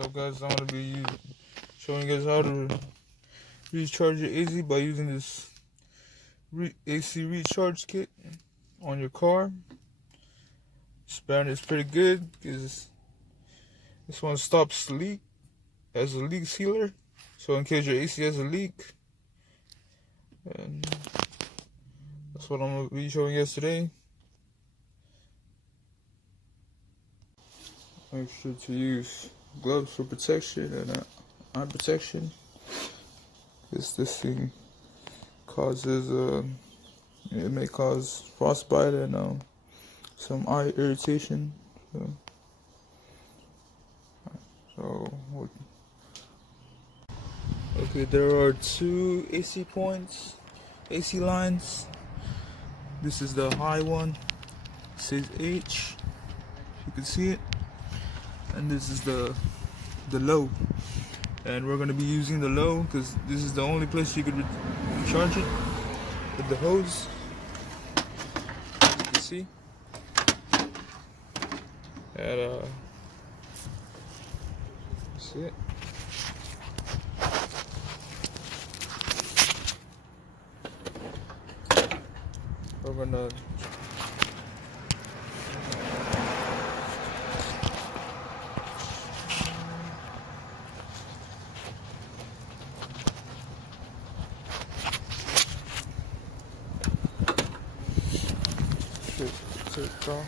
So guys, I'm gonna be showing you guys how to recharge your AC by using this AC recharge kit on your car. This brand is pretty good because this one stops leak as a leak sealer. So in case your AC has a leak, and that's what I'm gonna be showing you guys today. Make sure to use gloves for protection and eye protection. This thing causes it may cause frostbite and some eye irritation. Okay, there are two AC points, AC lines. This is the high one, it says H, if you can see it, and this is the low. And we're gonna be using the low because this is the only place you could recharge it with the hose. As you can see, and see it. We're gonna take it off.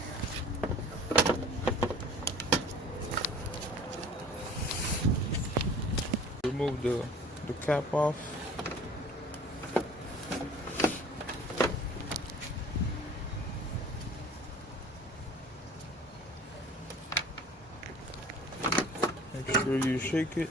Remove the cap off. Make sure you shake it.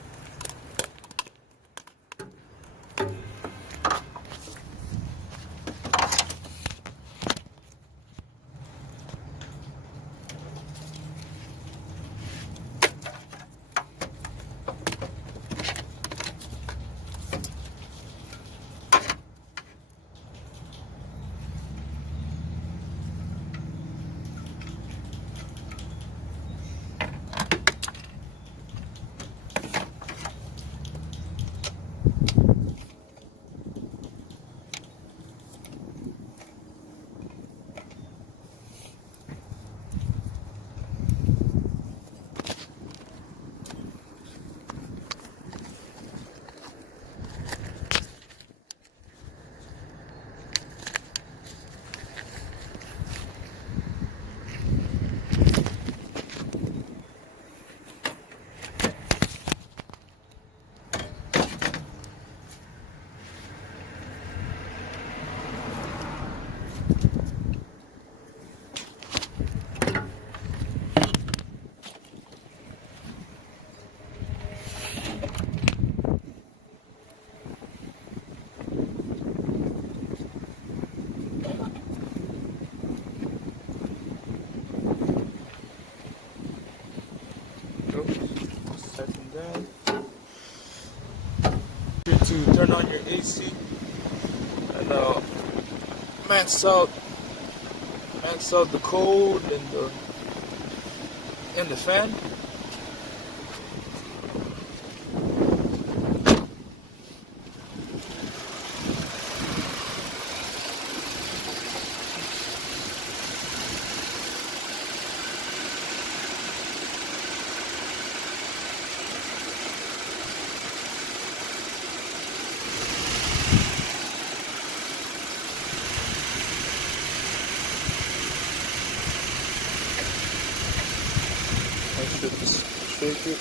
To turn on your AC and max out the cold and the fan. I should just shake it.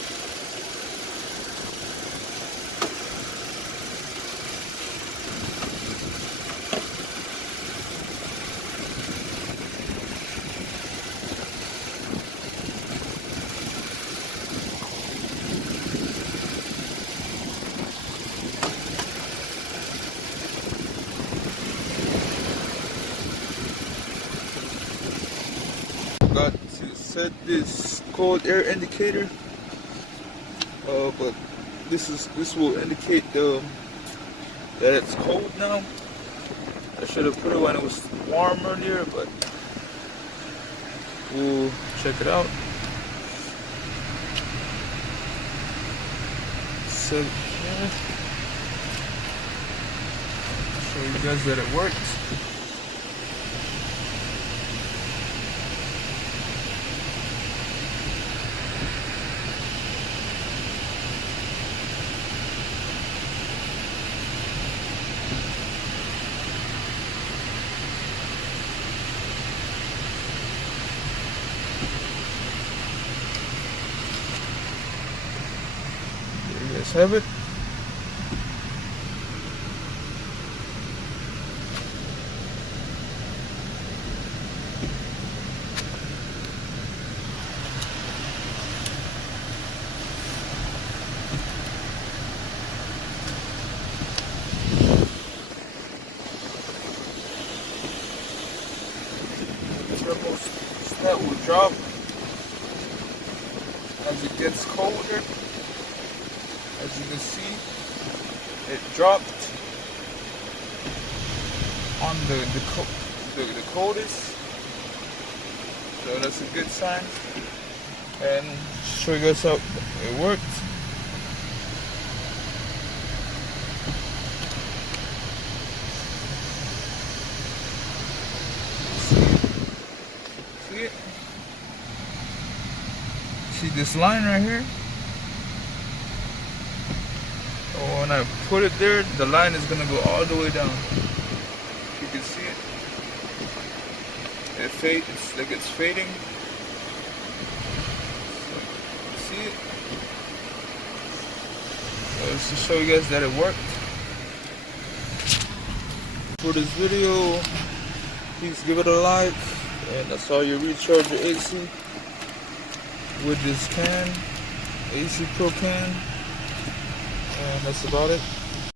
Got to set this cold air indicator, but this will indicate that it's cold now. I should have put it when it was warm earlier, but we'll check it out. set it here. Show you guys that it works. There you guys have it. That will drop as it gets colder. As you can see, it dropped on the coldest, so that's a good sign. And show you guys how it worked. See it? See this line right here? Oh, when I put it there, the line is gonna go all the way down. You can see it. It fades. It's like it's fading. So, see it? So it's to show you guys that it worked. For this video, please give it a like, and that's how you recharge your AC with this can, AC Pro can, and that's about it.